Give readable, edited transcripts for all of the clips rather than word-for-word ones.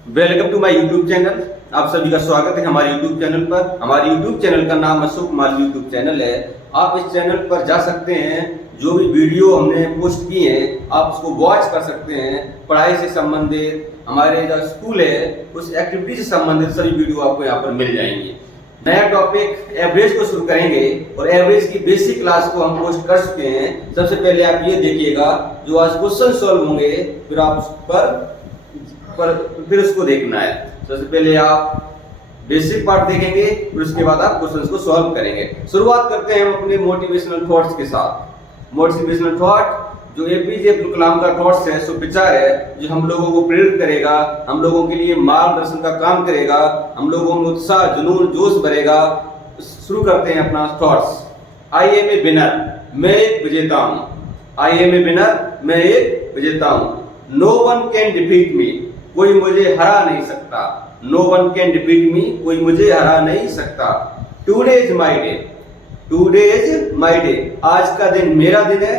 Welcome to my YouTube channel. आप सभी का स्वागत है हमारे यूट्यूब चैनल पर। हमारे यूट्यूब चैनल का नाम अशोक कुमार यूट्यूब चैनल है। आप इस चैनल पर जा सकते हैं, जो भी वीडियो हमने पोस्ट किए हैं आप उसको वॉच कर सकते हैं। पढ़ाई से संबंधित, हमारे जो स्कूल है उस एक्टिविटी से संबंधित सभी वीडियो आपको यहाँ पर मिल जाएंगे। नया टॉपिक एवरेज को शुरू करेंगे और एवरेज की बेसिक क्लास को हम पोस्ट कर चुके हैं। सबसे पहले आप ये देखिएगा, जो आज क्वेश्चन सॉल्व होंगे फिर आप उस पर फिर उसको देखना है। सबसे पहले आप बेसिक पार्ट देखेंगे, फिर उसके बाद आप क्वेश्चंस को सॉल्व करेंगे। शुरुआत करते हैं हम अपने मोटिवेशनल थॉट्स के साथ। मोटिवेशनल थॉट जो एपीजे अब्दुल कलाम का थॉट्स है, सो विचार है जो हम लोगों को प्रेरित करेगा, हम लोगों के लिए मार्गदर्शन का काम करेगा, हम लोगों में उत्साह, जुनून, जोश भरेगा। शुरू करते हैं अपना thoughts. I am a winner, मैं एक विजेता हूँ। आई एम ए विनर, मैं एक विजेता हूँ। नो वन कैन डिफीट मी, कोई मुझे हरा नहीं सकता। नो वन कैन डिफीट मी, कोई मुझे हरा नहीं सकता। Today is my day, today is my day, आज का दिन मेरा दिन है।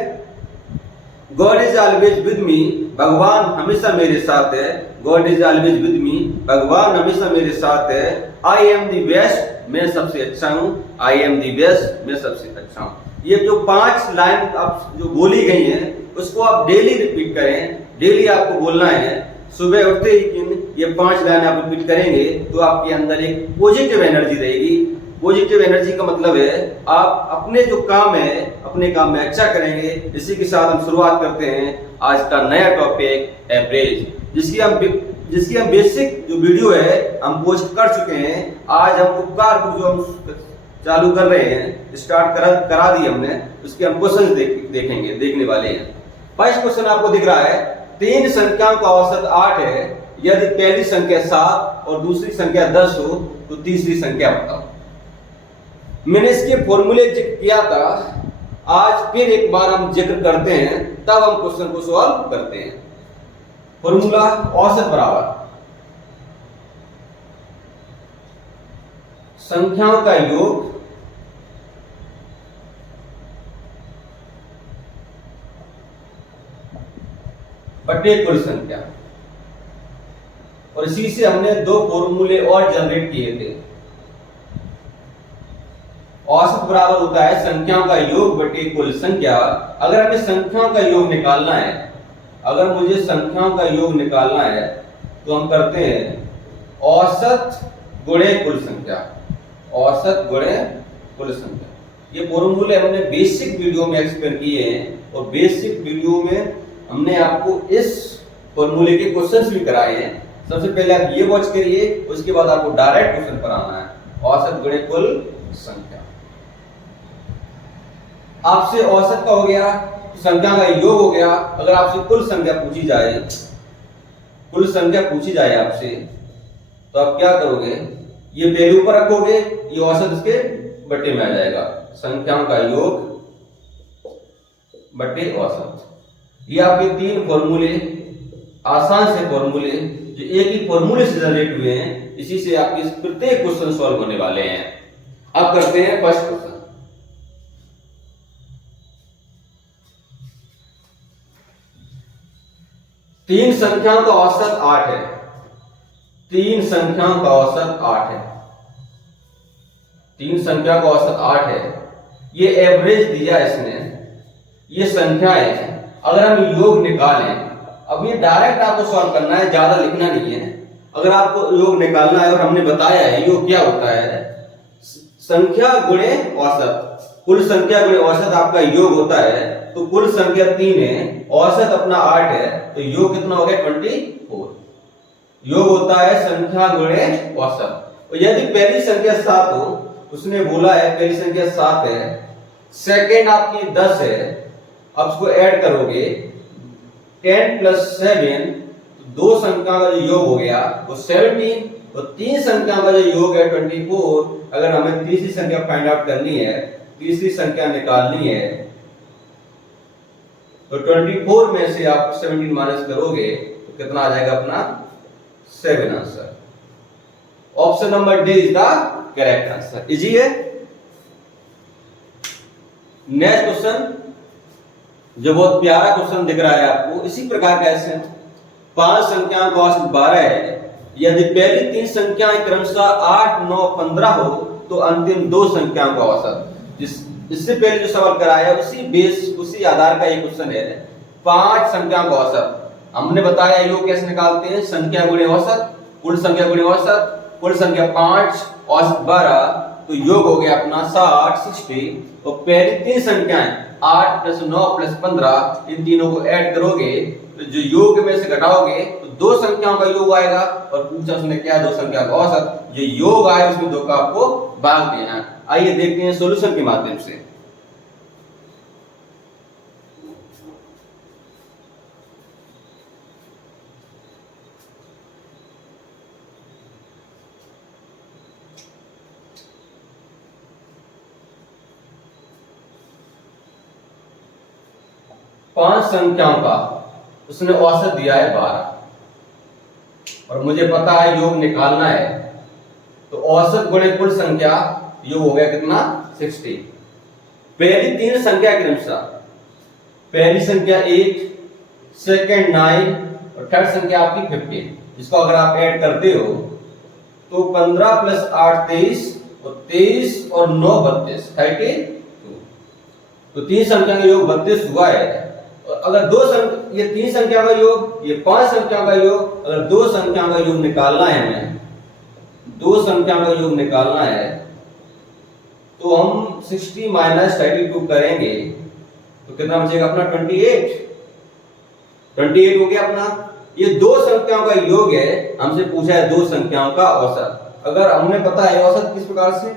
God is always with me, भगवान हमेशा मेरे साथ है। God is always with me, भगवान हमेशा मेरे साथ है। आई एम द बेस्ट, मैं सबसे अच्छा हूँ। आई एम द बेस्ट, मैं सबसे अच्छा हूँ। ये जो 5 लाइन आप जो बोली गई हैं उसको आप डेली रिपीट करें। डेली आपको बोलना है। सुबह उठते ही ये 5 लाइन आप रिपीट करेंगे तो आपके अंदर एक पॉजिटिव एनर्जी रहेगी। पॉजिटिव एनर्जी का मतलब है आप अपने जो काम है अपने काम में अच्छा करेंगे। इसी के साथ हम शुरुआत करते हैं आज का नया टॉपिक एवरेज, जिसकी हम बेसिक जो वीडियो है हम पोस्ट कर चुके हैं। आज हम उपकार को जो हम चालू कर रहे हैं, स्टार्ट करा दिए हमने, उसके हम क्वेश्चन देखेंगे, देखने वाले हैं। फर्स्ट क्वेश्चन आपको दिख रहा है, 3 संख्याओं का औसत 8 है। यदि पहली संख्या 7 और दूसरी संख्या 10 हो तो तीसरी संख्या बताओ। मैंने इसके फॉर्मूले जिक्र किया था, आज फिर एक बार हम जिक्र करते हैं, तब हम क्वेश्चन को सॉल्व करते हैं। फॉर्मूला औसत बराबर संख्याओं का योग बटे कुल संख्या। और इसी से हमने 2 फॉर्मूले और जनरेट किए थे। औसत बराबर होता है संख्याओं का योग बटे कुल संख्या। अगर हमें संख्याओं का योग निकालना है, अगर मुझे संख्याओं का योग निकालना है तो हम करते हैं औसत गुणे कुल संख्या। औसत गुणे कुल संख्या, ये फॉर्मूले हमने बेसिक वीडियो में एक्सप्लेन किए हैं और बेसिक वीडियो में हमने आपको इस फॉर्मूले के क्वेश्चंस भी कराए हैं। सबसे पहले आप ये वॉच करिए, उसके बाद आपको डायरेक्ट क्वेश्चन पर आना है। औसत गुणे कुल संख्या, आपसे औसत का हो गया, संख्या का योग हो गया। अगर आपसे कुल संख्या पूछी जाए, कुल संख्या पूछी जाए आपसे, तो आप क्या करोगे, ये वैल्यू पर रखोगे, ये औसत इसके बटे में आ जाएगा। संख्याओं का योग बटे औसत। ये आपके 3 फॉर्मूले, आसान से फॉर्मूले जो एक ही फॉर्मूले से जनरेट हुए हैं, इसी से आपके प्रत्येक क्वेश्चन सॉल्व होने वाले हैं। अब करते हैं फर्स्ट क्वेश्चन। 3 संख्याओं का औसत 8 है। 3 संख्याओं का औसत 8 है। 3 संख्या का औसत 8 है। ये एवरेज दिया इसने, ये संख्याएं हैं। अगर हम योग निकालें, अब ये डायरेक्ट आपको सॉल्व करना है, ज्यादा लिखना नहीं है। अगर आपको योग निकालना है और हमने बताया है योग क्या होता है, संख्या गुणे औसत। कुल संख्या गुणे औसत आपका योग होता है। तो कुल संख्या 3 है, औसत अपना 8 है, तो योग कितना हो गया 24। योग होता है संख्या गुणे औसत। और यदि पहली संख्या 7 हो, उसने बोला है पहली संख्या 7 है, सेकेंड आपकी 10 है, अब उसको ऐड करोगे 10 + 7, तो 2 संख्या का जो योग हो गया वो 17, तो 3 संख्या का जो योग है 24। अगर हमें तीसरी संख्या फाइंड आउट करनी है, तीसरी संख्या निकालनी है, तो 24 में से आप 17 माइनस करोगे तो कितना आ जाएगा अपना 7 answer. Option number D is the correct answer. Easy है। नेक्स्ट क्वेश्चन जो बहुत प्यारा क्वेश्चन दिख रहा है आपको, इसी प्रकार का ऐसे 5 संख्याओं का औसत 12 है यदि पहली तीन संख्याएं क्रमशः 8, 9, 15 हो तो अंतिम दो संख्याओं का औसत। इससे पहले जो सवाल कराया उसी आधार का एक क्वेश्चन है। 5 संख्याओं का औसत हमने बताया, योग कैसे निकालते हैं, संख्या गुणे औसत, कुल संख्या गुणे औसत, कुल संख्या 5 औसत 12, तो योग हो गया अपना 60 और पहली तीन संख्याएं 8 + 9 + 15, इन तीनों को ऐड करोगे तो जो योग में से घटाओगे तो दो संख्याओं का योग आएगा। और पूछा उसने क्या, दो संख्या का औसत, जो योग आए उसमें दो का आपको भाग देना है। आइए देखते हैं सॉल्यूशन के माध्यम से। पांच संख्याओं का उसने औसत दिया है 12 और मुझे पता है योग निकालना है, तो औसत गुणे कुल संख्या योग हो गया कितना, 60। पहली तीन संख्या क्रमशः, पहली संख्या 8, सेकंड 9 और थर्ड संख्या आपकी 15, जिसको अगर आप ऐड करते हो तो 15 + 8 23 और 23 और 9 32, 32। तो तीन संख्या का योग 32 हुआ है। और अगर ये तीन संख्या का योग, ये पांच संख्या का योग, अगर दो संख्या का योग निकालना है, हमें दो संख्या का योग निकालना है तो हम 60 - 32 करेंगे तो कितना बचेगा अपना 28 हो गया अपना। ये दो संख्याओं का योग है, हमसे पूछा है दो संख्याओं का औसत। अगर हमने पता है औसत किस प्रकार से,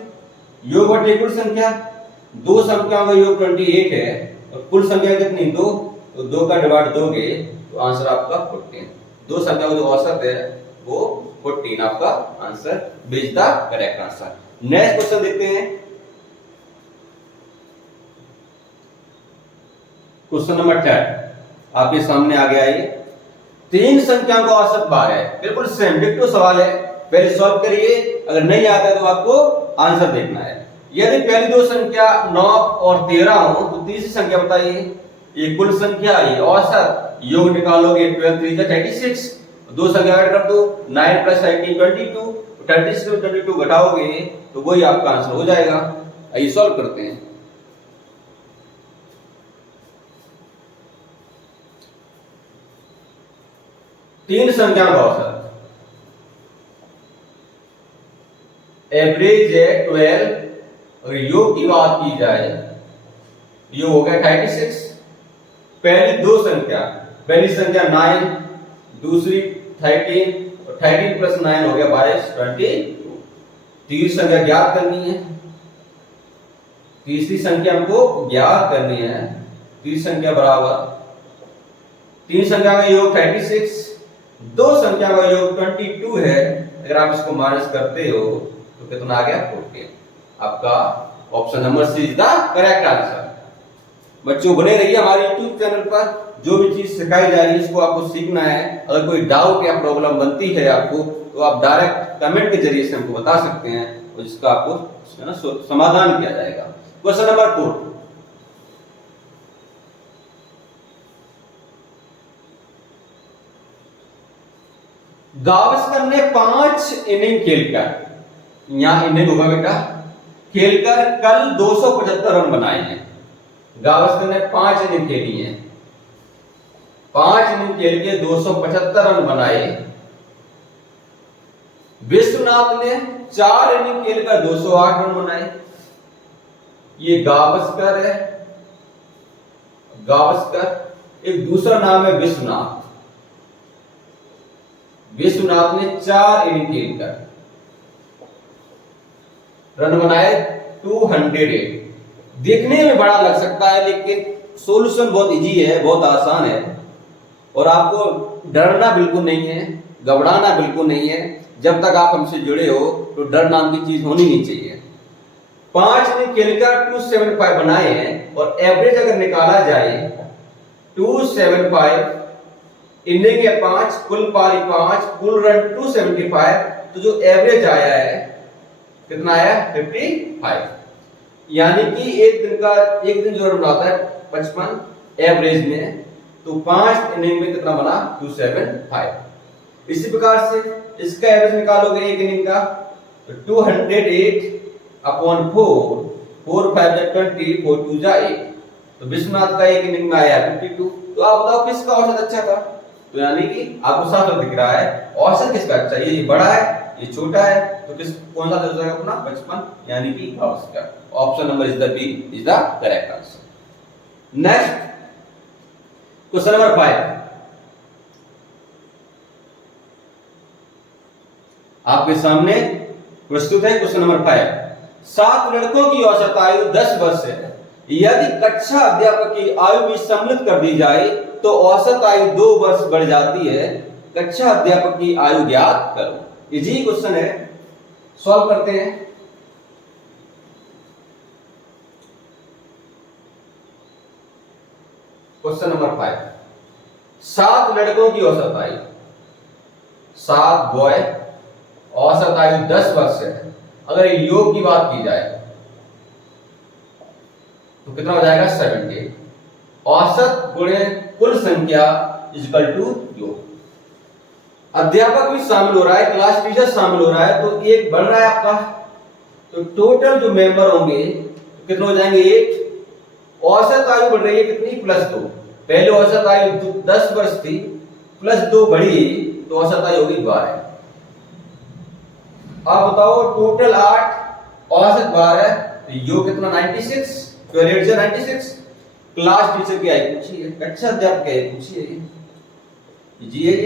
योग बटे कुल संख्या, दो संख्याओं का योग 28 है और कुल संख्या कितनी, 2, तो 2 का डिवाइड दोगे तो आंसर आपका 14। दो संख्या का जो औसत है वो 14 आपका आंसर, बीज the correct answer. Next question देखते हैं, क्वेश्चन नंबर 10 आपके सामने आ गया। ये तीन संख्याओं का औसत 12 है, बिल्कुल सेम डिक्टो सवाल है। पहले सॉल्व करिए, अगर नहीं आता है तो आपको आंसर देखना है। यदि पहली दो संख्या 9 और 13 हो तो तीसरी संख्या बताइए। ये कुल संख्या, ये औसत, योग निकालोगे 12 3 36, दो संख्या ऐड कर दो, 9 + 18 22, 36 में 22 घटाओगे तो वही आपका आंसर हो जाएगा। आइए सॉल्व करते हैं। तीन संख्या का औसत, एवरेज है 12 और योग की बात की जाए, योग हो गया 36। पहली दो संख्या, पहली संख्या 9, दूसरी 13 और 13 + 9 हो गया 22 22। तीसरी संख्या ज्ञात करनी है, तीसरी संख्या हमको ज्ञात करनी है। तीसरी संख्या बराबर, तीन संख्या का योग 36, दो संख्या का योग 22 है। अगर आप इसको माइनस करते हो तो कितना आ गया 14। आपका option number C is the correct answer. बच्चों बने रहिए हमारे YouTube चैनल पर, जो भी चीज सिखाई जा रही है इसको आपको सीखना है। अगर कोई डाउट या प्रॉब्लम बनती है आपको तो आप डायरेक्ट कमेंट के जरिए से हमको बता सकते हैं और इसका आपको समाधान किया जाएगा। क्वेश्चन नंबर 4, गावस्कर ने 5 इनिंग खेलकर, यहां इनिंग होगा बेटा, खेलकर कल 275 रन बनाए हैं। गावस्कर ने 5 इनिंग खेली हैं, 5 इनिंग खेल के 275 रन बनाए। विश्वनाथ ने 4 इनिंग खेलकर 208 रन बनाए। ये गावस्कर है, गावस्कर, एक दूसरा नाम है विश्वनाथ। विश्वनाथ ने 4 इनिंग खेलकर रन बनाए 208। देखने में बड़ा लग सकता है लेकिन सॉल्यूशन बहुत इजी है, बहुत आसान है और आपको डरना बिल्कुल नहीं है, घबराना बिल्कुल नहीं है। जब तक आप हमसे जुड़े हो तो डर नाम की चीज होनी नहीं चाहिए। 5 इनिंग खेलकर 275 बनाए हैं और एवरेज अगर निकाला जाए 275, इनिंग है 5, कुल पारी 5, कुल रन 275, तो जो एवरेज आया है कितना आया 55। यानी कि एक दिन जो रन बनाता है 55 एवरेज में, तो 5 इनिंग में कितना बना 275। इसी प्रकार से इसका एवरेज निकालोगे एक इनिंग का, तो 208 अपॉन 4 5 जा 20 4 2 जा 8, तो विश्वनाथ का एक इनिंग में आया 52। तो आप बताओ किसका औसत अच्छा था? तो यानी कि आपको साफ साफ दिख रहा है औसत किसका अच्छा है, ये बड़ा है ये छोटा है, तो किस कौन सा हो जाएगा अपना 55, यानी कि Bhaskar. Option number is the B is the correct answer. Next question number 5 आपके सामने प्रस्तुत है। क्वेश्चन नंबर 5, 7 लड़कों की औसत आयु 10 वर्ष है। यदि कक्षा अध्यापक की आयु भी सम्मिलित कर दी जाए तो औसत आयु 2 वर्ष बढ़ जाती है। कक्षा अध्यापक की आयु ज्ञात करो। इजी क्वेश्चन है, सॉल्व करते हैं। क्वेश्चन नंबर 5, 7 लड़कों की औसत आयु, 7 बॉय, औसत आयु 10 वर्ष है। अगर योग की बात की जाए तो कितना हो जाएगा 70। औसत गुणे कुल संख्या इक्वल टू योग। अध्यापक भी शामिल हो रहा है, क्लास टीचर शामिल हो रहा है, तो एक बढ़ रहा है आपका, तो टोटल जो मेंबर होंगे तो कितने हो जाएंगे 8। औसत आयु बढ़ रही है कितनी +2। पहले औसत आयु 10 वर्ष थी, +2 बढ़ी तो औसत आयु होगी 12। आप बताओ टोटल 8 औसत 12, तो योग कितना 96, 12 से 96। क्लास टीचर की आयु पूछी है, कक्षा अध्यापक की आयु पूछी है, जी ये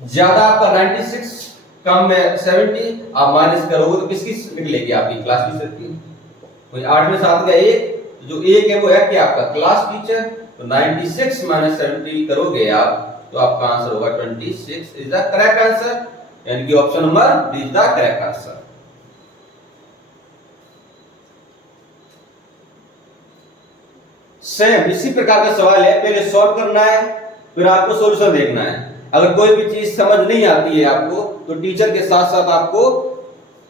ज्यादा आपका 96, कम में 70, आप माइनस करोगे तो किसकी निकलेगी आपकी क्लास टीचर की। कोई 8 में 7 का 1, जो 1 है वो है क्या आपका क्लास टीचर, तो 96 माइनस 70 करोगे आप तो आपका आंसर होगा 26 इज द करेक्ट आंसर, यानी कि option number D is the correct answer. Same इसी प्रकार का सवाल है, पहले सॉल्व करना है फिर आपको सॉल्यूशन देखना है। अगर कोई भी चीज समझ नहीं आती है आपको तो टीचर के साथ साथ आपको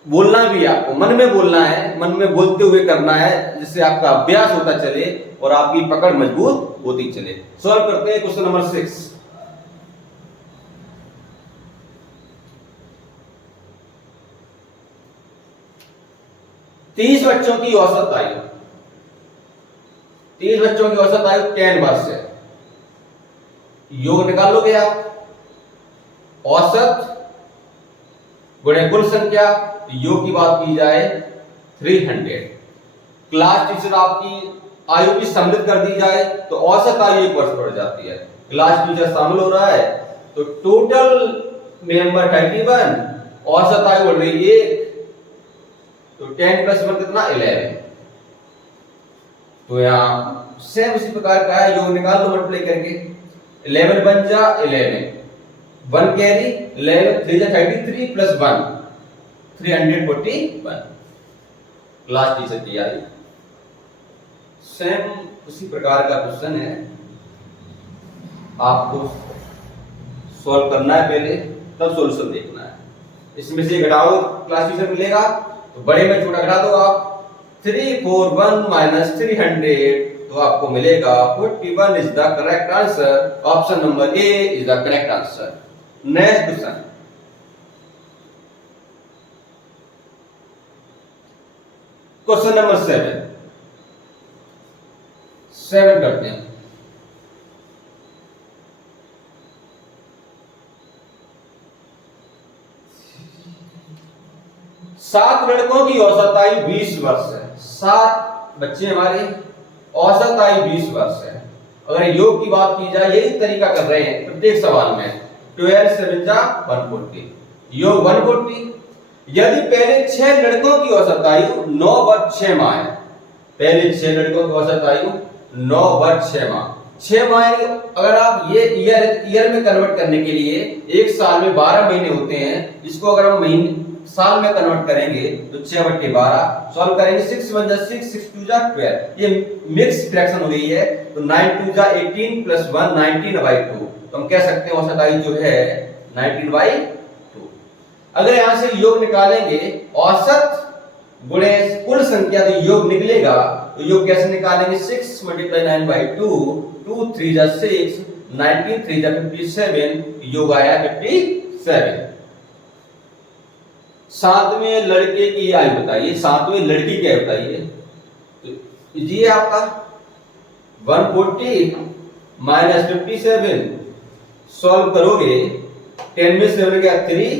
बोलना भी है, आपको मन में बोलना है, मन में बोलते हुए करना है, जिससे आपका अभ्यास होता चले और आपकी पकड़ मजबूत होती चले। सॉल्व करते हैं क्वेश्चन नंबर 6। तीस बच्चों की औसत आयु, 30 बच्चों की औसत आयु 10 वर्ष है। योग निकालोगे आप, औसत गुणे कुल संख्या, योग की बात की जाए 300। क्लास टीचर आपकी आयु भी सम्मिलित कर दी जाए तो औसत आयु 1 वर्ष बढ़ जाती है। क्लास टीचर शामिल हो रहा है तो टोटल मेंबर 31, औसत आयु बढ़ रही है 1, तो 10 + 1 कितना 11। तो यहाँ सेम उसी प्रकार का है, योग निकाल लो मल्टीप्लाई करके, 11 बन जा 11, 1 कैरी 11, 3 जा 33 + 1 341। क्लास टीचर की आयु। सेम उसी प्रकार का क्वेश्चन है, आपको सॉल्व करना है पहले तब सॉल्यूशन देखना है। इसमें से घटाओ क्लास टीचर मिलेगा तो बड़े में छोटा घटा दो आप, 341 - 300 तो आपको मिलेगा 41 is the correct answer. Option number A is the correct answer. Next question, question number 7 करते हैं। सात लड़कों की औसत आयु 20 वर्ष है। 7 बच्चे हमारे, औसत आयु 20 वर्ष है। अगर योग की बात की जाए, यही तरीका कर रहे हैं प्रत्येक सवाल में, 12 × 7 = 140, योग 140। यदि पहले 6 लड़कों की औसत आयु 9 वर्ष 6 माह है, पहले 6 लड़कों की औसत आयु 9 वर्ष 6 माह, 6 माह अगर आप ये ईयर में कन्वर्ट करने के लिए, एक साल में 12 महीने होते हैं, इसको अगर हम महीने साल में कन्वर्ट करेंगे तो 6/12 सॉल्व करेंगे, 6 × 1 = 6, 6 × 2 = 12। ये मिक्स फ्रैक्शन हो गई है तो 9 × 2 = 18 + 1 19/2, तो हम कह सकते हैं औसत आयु जो है 19/2। अगर यहां से योग निकालेंगे, औसत गुणे कुल संख्या, तो योग निकलेगा, तो योग कैसे निकालेंगे, 6 × 9/2, 2 × 3 = 6, 19 3 जा 57, योग आया 57। सातवें लड़के की आयु बताइए, सातवें लड़की की आयु बताइए। तो ये आपका 140 माइनस 57 सॉल्व करोगे, 10 में 7 गया 3,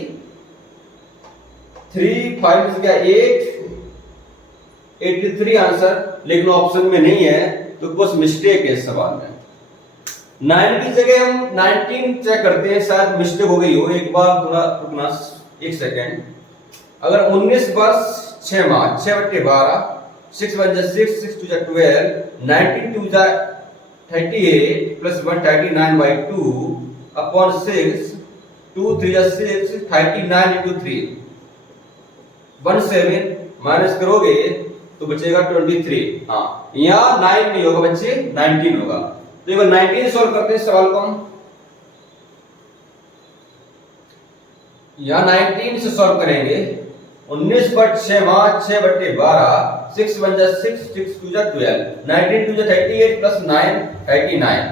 3 5 में गया 8, 83 आंसर, लेकिन ऑप्शन में नहीं है तो कुछ मिस्टेक है इस सवाल में। 9 की जगह हम 19 चेक करते हैं, शायद मिस्टेक हो गई हो, एक बार थोड़ा रुकना 1 सेकेंड। अगर 19 वर्ष 6 माह 6/12, 6 1 जा 6, 6 2 जा 12, 19 2 जा 38 प्लस 1 39/2 अपॉन 6, 2 3 जा 6, 39 into 3, 17 माइनस करोगे तो बचेगा 23। हाँ, यहाँ 9 नहीं होगा बच्चे, 19 होगा। तो एक बार 19 सॉल्व करते हैं सवाल को हम। यहाँ 19 से सॉल्व करेंगे, 19 बट 6 माह 6/12, 6 1 जा 6, 6 2 जा 12, 19 2 जा 38 प्लस 9 39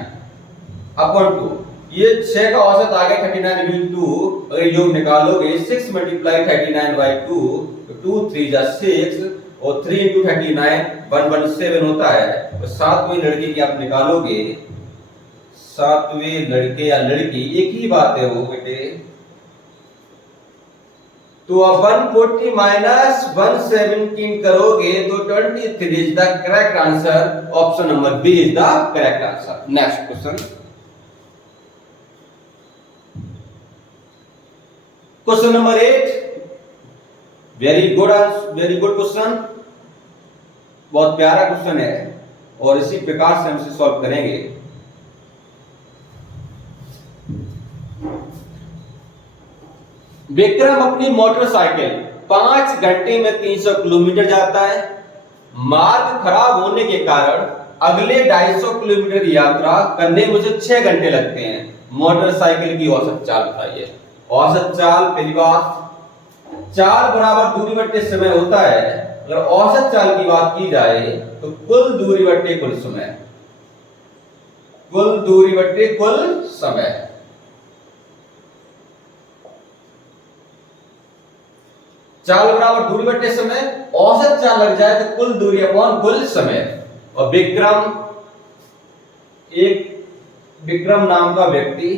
अपॉन 2। ये 6 का औसत आ गया 39 into 2, अगर योग निकालोगे 6 मल्टीप्लाई 39/2, 2 3 जा 6 और 3 into 39 117 होता है। तो सातवें लड़के की आप निकालोगे, सातवें लड़के या लड़की एक ही बात है वो बेटे। तो अब 140 माइनस 117 करोगे तो 23 is the correct answer. Option number B is the correct answer. Next question, question number 8, very good question, बहुत प्यारा क्वेश्चन है और इसी प्रकार से हम इसे सॉल्व करेंगे। विक्रम अपनी मोटरसाइकिल 5 घंटे में 300 किलोमीटर जाता है। मार्ग खराब होने के कारण अगले 250 किलोमीटर की यात्रा करने में उसे 6 घंटे लगते हैं। मोटरसाइकिल की औसत चाल बताइए। औसत चाल, पहली बात, चाल बराबर दूरी बट्टे समय होता है। अगर औसत चाल की बात की जाए तो कुल दूरी बट्टे कुल समय, कुल दूरी बट्टे कुल समय। चाल बराबर दूरी बट्टे समय, औसत चाल लग जाए तो कुल दूरी अपॉन कुल समय। और विक्रम नाम का व्यक्ति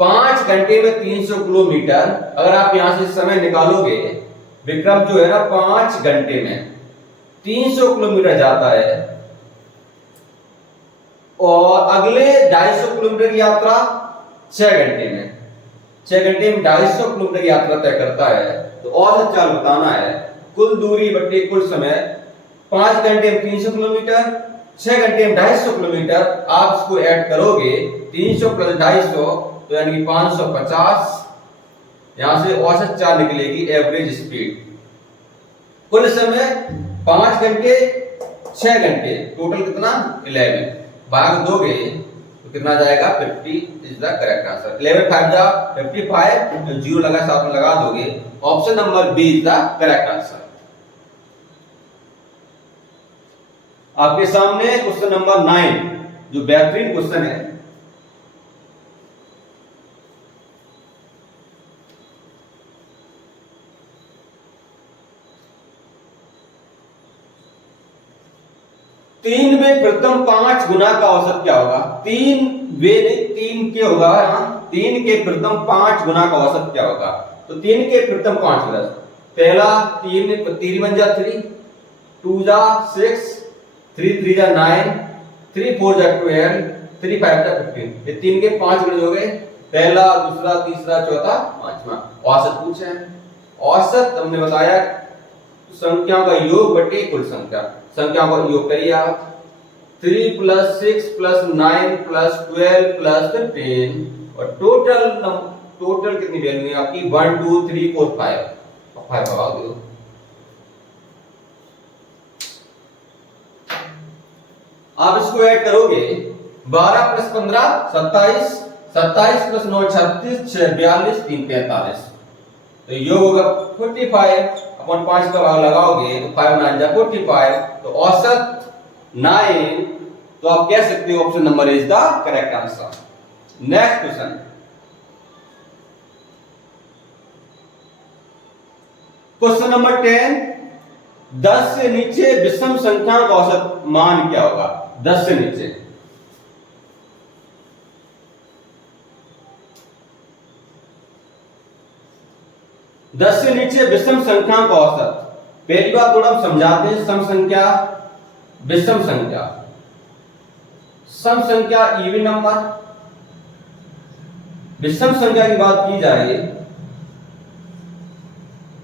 5 घंटे में 300 किलोमीटर, अगर आप यहां से समय निकालोगे, विक्रम जो है ना 5 घंटे में 300 किलोमीटर जाता है और अगले 250 किलोमीटर की यात्रा 6 घंटे में, 6 घंटे में 250 किलोमीटर की यात्रा तय करता है। तो औसत चाल बताना है, कुल दूरी बट्टे कुल समय। 5 घंटे में 300 किलोमीटर, 6 घंटे में 250 किलोमीटर, आप इसको ऐड करोगे 300 प्लस 250 तो यानी कि 550। यहां से औसत चाल निकलेगी, एवरेज स्पीड। कुल समय 5 घंटे 6 घंटे, टोटल कितना 11, भाग दोगे तो कितना जाएगा 50 इज द करेक्ट आंसर। 11 5 जा 55, जीरो लगा साथ में लगा दोगे, option number B is the correct answer. आपके सामने क्वेश्चन नंबर 9 जो बेहतरीन क्वेश्चन है। तीन में प्रथम 5 गुना का औसत क्या होगा? 3 के होगा। हाँ, 3 के प्रथम 5 गुना का औसत क्या होगा? तो 3 के प्रथम 5 गुना, पहला 3 1 जा 3, 2 जा 6, 3 3 जा 9, 3 4 जा 12, 3 5 जा 15। ये 3 के 5 गुणे हो गए, पहला, दूसरा, तीसरा, चौथा, पांचवा। औसत पूछे हैं। औसत हमने बताया संख्याओं का योग बटे कुल संख्या। संख्याओं का योग करिए आप। 3 + 6 + 9 + 12 + 15 और टोटल कितनी वैल्यू है आपकी? 1 2 3 4 5 भगा दो। आप इसको ऐड करोगे, 12 + 15 27, 27 + 9 36, 6 42, 3 45। तो योग होगा 45 अपॉन 5 का भाग लगाओगे तो 5 9 जा 45। तो औसत 9 तो आप कह सकते हो option number is the correct answer. Next question, question number 10, 10 से नीचे विषम संख्या का औसत मान क्या होगा? 10 से नीचे, दस से नीचे विषम संख्या का औसत। पहली बात थोड़ा हम समझाते हैं, सम संख्या, विषम संख्या। सम संख्या इवन नंबर, विषम संख्या की बात की जाए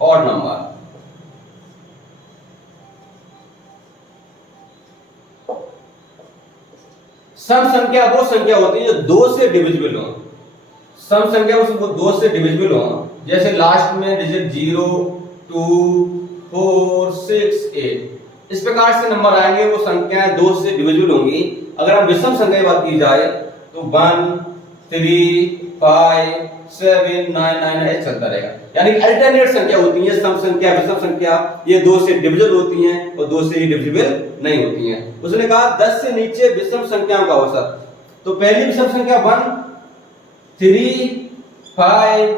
ऑड नंबर। सम संख्या वो संख्या होती है जो 2 से डिविजिबल हो। सम संख्या वो 2 से डिविजिबल हो, जैसे लास्ट में डिजिट 0, 2, 4, 6, 8 इस प्रकार से नंबर आएंगे, वो संख्याएं 2 से डिविजिबल होंगी। अगर हम विषम संख्या की बात की जाए तो 1, 3, 5, 7, 9, 9 ऐसे चलता रहेगा। यानी अल्टरनेट संख्या होती है सम संख्या, विषम संख्या। ये 2 से डिविजिबल होती हैं और 2 से डिविजिबल नहीं होती हैं। उसने कहा 10 से नीचे विषम संख्याओं का औसत। तो पहली विषम संख्या 1, 3, 5,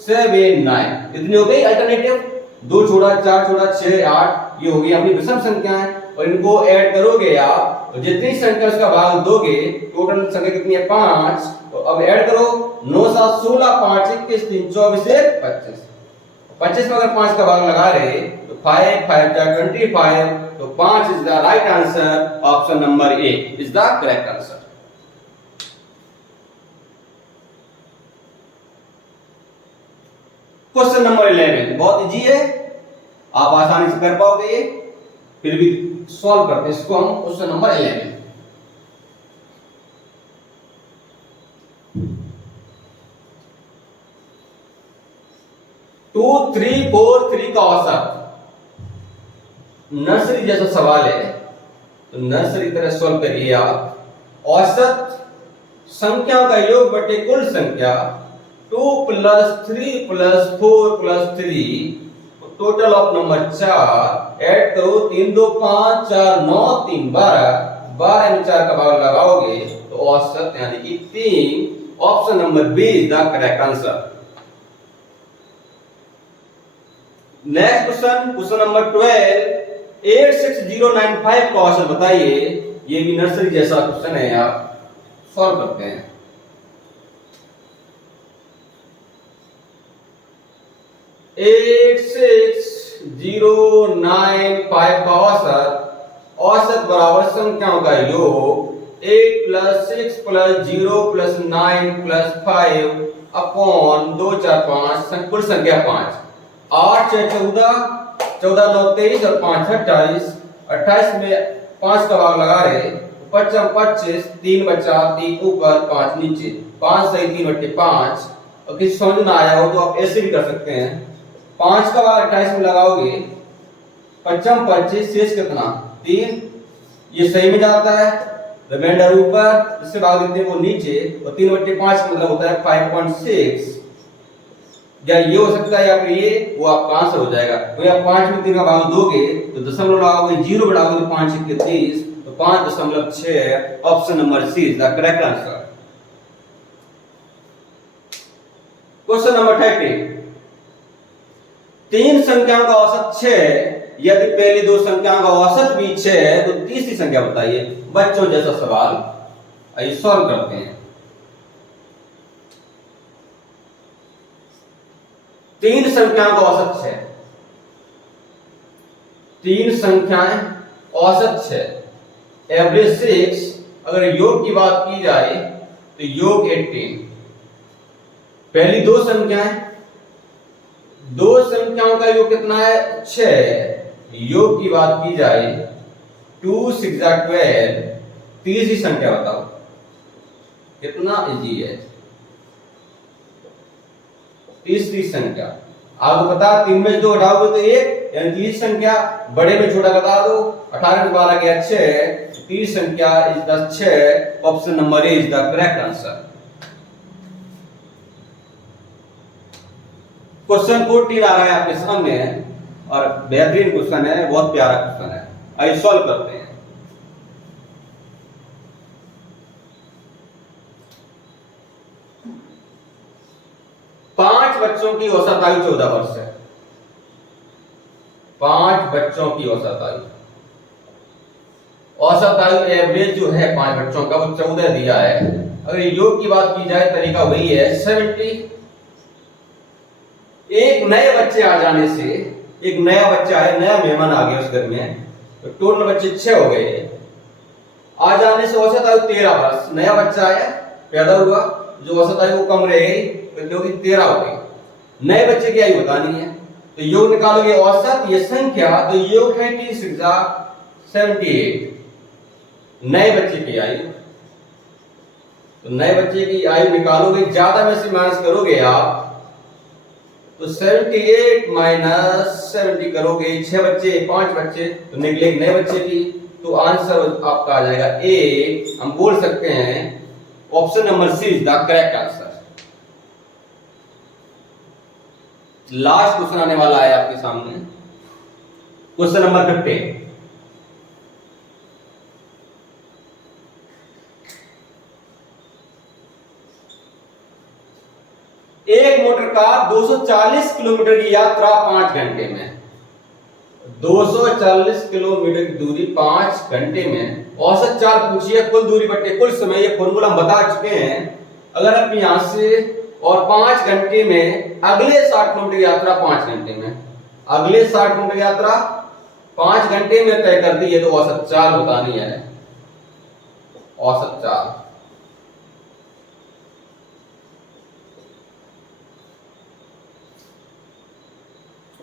7, 9 इतनी हो गई अल्टरनेटिव। 2 छोड़ा, 4 छोड़ा, 6, 8 ये हो गई अपनी विषम संख्याएं। और इनको ऐड करोगे आप, और जितनी संख्या उसका भाग दोगे, टोटल संख्या कितनी है? 5। तो अब ऐड करो, 9, 7, 16, 5, 21, 3, 24, 25। 25 में अगर 5 का भाग लगा रहे तो 5, 5 25, तो 5 is the right answer. Option number A is the correct answer. Question number 11 बहुत इजी है, आप आसानी से कर पाओगे ये, फिर भी सॉल्व करते हैं इसको हम। क्वेश्चन नंबर 11, टू 3, 4, 3 का औसत। नर्सरी जैसा सवाल है, तो नर्सरी तरह सॉल्व करिए आप। औसत संख्याओं का योग बटे कुल संख्या 2 + 3 + 4 + 3, टोटल ऑफ नंबर 4। ऐड करो, 3, 2, 5, 4, 9, 3, 12। 12 में 4 का भाग लगाओगे तो औसत यानी कि 3। Option number B is the correct answer. Next question, question number 12, 86095 का औसत बताइए। ये भी नर्सरी जैसा क्वेश्चन है, आप सॉल्व करते हैं। 86095 का औसत बराबर संख्याओं का योग 8 + 6 + 0 + 9 + 5 अपॉन 2, 4, 5 कुल संख्या 5। 8, 6, 14, 14, 9, 23 और 5, 28। 28 में 5 का भाग लगा रहे, 25, 25, 3 बचा, 3 ऊपर 5 नीचे, 5 सही 3 बटे 5। और किसी समझ ना आया हो तो आप ऐसे भी कर सकते हैं। 5 का भाग 28 में लगाओगे, 25, 25 शेष कितना? 3। ये सही में जाता है, रिमाइंडर ऊपर, इससे भाग देते हैं वो नीचे, और 3 बटे 5 का मतलब होता है 5.6। या ये हो सकता है या फिर ये, वो आपका आंसर हो जाएगा। तो आप 5 में 3 का भाग दोगे तो दशमलव लगाओगे, 0 बढ़ाओगे तो 5 × 30, तो 5.6। Option number C is the correct answer. Question number 30, 3 संख्याओं का औसत 6, यदि पहली 2 संख्याओं का औसत भी 6 है तो तीसरी संख्या बताइए। बच्चों जैसा सवाल, आइए सॉल्व करते हैं। 3 संख्याओं का औसत 6, 3 संख्याएं औसत 6, एवरेज 6। अगर योग की बात की जाए तो योग 18। पहली 2 संख्याएं, 2 संख्याओं का योग कितना है? 6। योग की बात की जाए 2, 6, 12। तीसरी संख्या बताओ, कितना इजी है। तीसरी संख्या आपको पता, 3 में 2 घटाओगे तो 1, यानी तीसरी संख्या बड़े में छोटा बता दो। 18 में 12 गया 6, तीसरी संख्या is the 6। Option number A is the correct answer. Question 14 आ रहा है आपके सामने, और बेहतरीन क्वेश्चन है, बहुत प्यारा क्वेश्चन है। आइए सॉल्व करते हैं। बच्चों की औसत आयु 14 वर्ष है। 5 बच्चों की औसत आयु, औसत आयु एवरेज जो है 5 बच्चों का वो 14 दिया है। अगर योग की बात की जाए तरीका वही है 70। एक नए बच्चे आ जाने से, एक नया बच्चा है, नया मेहमान आ गया उस घर में, तो टोटल बच्चे 6 हो गए। आ जाने से औसत आयु 13 वर्ष, नया बच्चा आया पैदा हुआ, जो औसत आयु वो कम रह गई जो कि 13 हो गई। नए बच्चे की आयु बतानी है तो योग निकालोगे औसत ये संख्या, तो योग है 78। नए बच्चे की आयु, तो नए बच्चे की आयु निकालोगे, ज्यादा में से माइनस करोगे आप तो 78 माइनस 70 करोगे, 6 बच्चे 5 बच्चे तो निकलेगी नए बच्चे की, तो आंसर आपका आ जाएगा ए। हम बोल सकते हैं option number C is the correct answer. Last question आने वाला है आपके सामने, क्वेश्चन नंबर 50। एक मोटर कार 240 किलोमीटर की यात्रा 5 घंटे में, 240 किलोमीटर की दूरी 5 घंटे में, औसत चाल पूछिए, कुल दूरी बटे कुल समय, ये फॉर्मूला हम बता चुके हैं। अगर आप यहां से और 5 घंटे में अगले 60 किलोमीटर की यात्रा 5 घंटे में, अगले 60 किलोमीटर की यात्रा 5 घंटे में तय कर दी है, तो औसत चाल बतानी है। औसत चाल,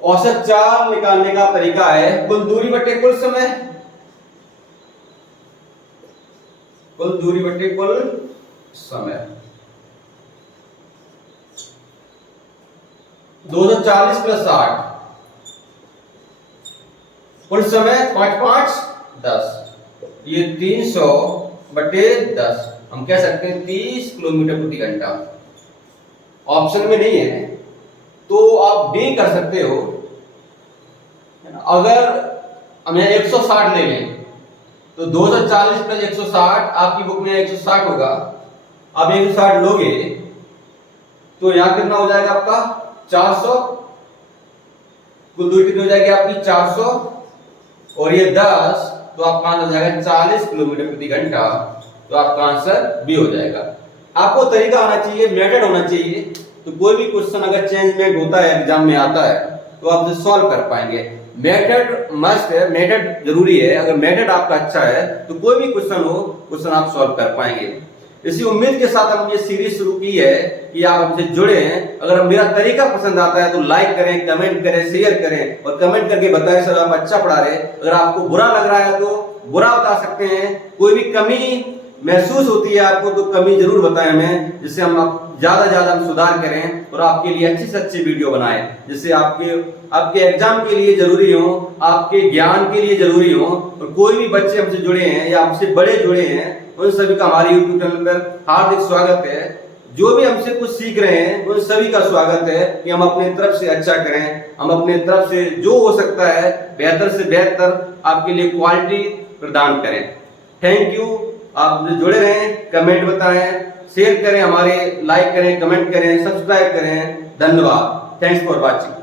औसत चाल निकालने का तरीका है कुल दूरी बटे कुल समय, कुल दूरी बटे कुल समय। 240 प्लस 60, कुल समय 5 5 10, ये 300 बटे 10, हम कह सकते हैं 30 किलोमीटर प्रति घंटा। ऑप्शन में नहीं है तो आप डी कर सकते हो। अगर हमें 160 ले लें तो 240 प्लस 160, आपकी बुक में 160 होगा, आप 160 लोगे तो यहां कितना हो जाएगा आपका 400, कुल दूरी कितनी हो जाएगी आपकी 400, और ये 10, तो आपका आंसर हो जाएगा 40 किलोमीटर प्रति घंटा, तो आपका आंसर बी हो जाएगा। आपको तरीका आना चाहिए, मेथड होना चाहिए, तो कोई भी क्वेश्चन अगर चेंजमेंट होता है एग्जाम में आता है तो आप उसे सॉल्व कर पाएंगे। मेथड मस्ट है, मेथड जरूरी है। अगर मेथड आपका अच्छा है तो कोई भी क्वेश्चन हो, क्वेश्चन आप सॉल्व कर पाएंगे। इसी उम्मीद के साथ हमने ये सीरीज शुरू की है कि आप हमसे जुड़े हैं। अगर मेरा तरीका पसंद आता है तो लाइक करें, कमेंट करें, शेयर करें और कमेंट करके बताएं सर आप अच्छा पढ़ा रहे। अगर आपको बुरा लग रहा है तो बुरा बता सकते हैं, कोई भी कमी महसूस होती है आपको तो कमी जरूर बताएं हमें, जिससे हम ज्यादा हम सुधार करें और आपके लिए अच्छी से अच्छी वीडियो बनाएं, जिससे आपके एग्जाम के लिए जरूरी हो, आपके ज्ञान के लिए जरूरी हो। और कोई भी बच्चे हमसे जुड़े हैं या हमसे बड़े जुड़े हैं उन सभी का हमारे YouTube चैनल पर हार्दिक स्वागत है। जो भी हमसे कुछ सीख रहे हैं उन सभी का स्वागत है कि हम अपने तरफ से अच्छा करें, हम अपने तरफ से जो हो सकता है बेहतर से बेहतर आपके लिए क्वालिटी प्रदान करें। Thank you. आप जुड़े रहें, कमेंट बताएं, शेयर करें, हमारे लाइक करें, कमेंट करें, सब्सक्राइब करें। धन्यवाद। Thanks for watching.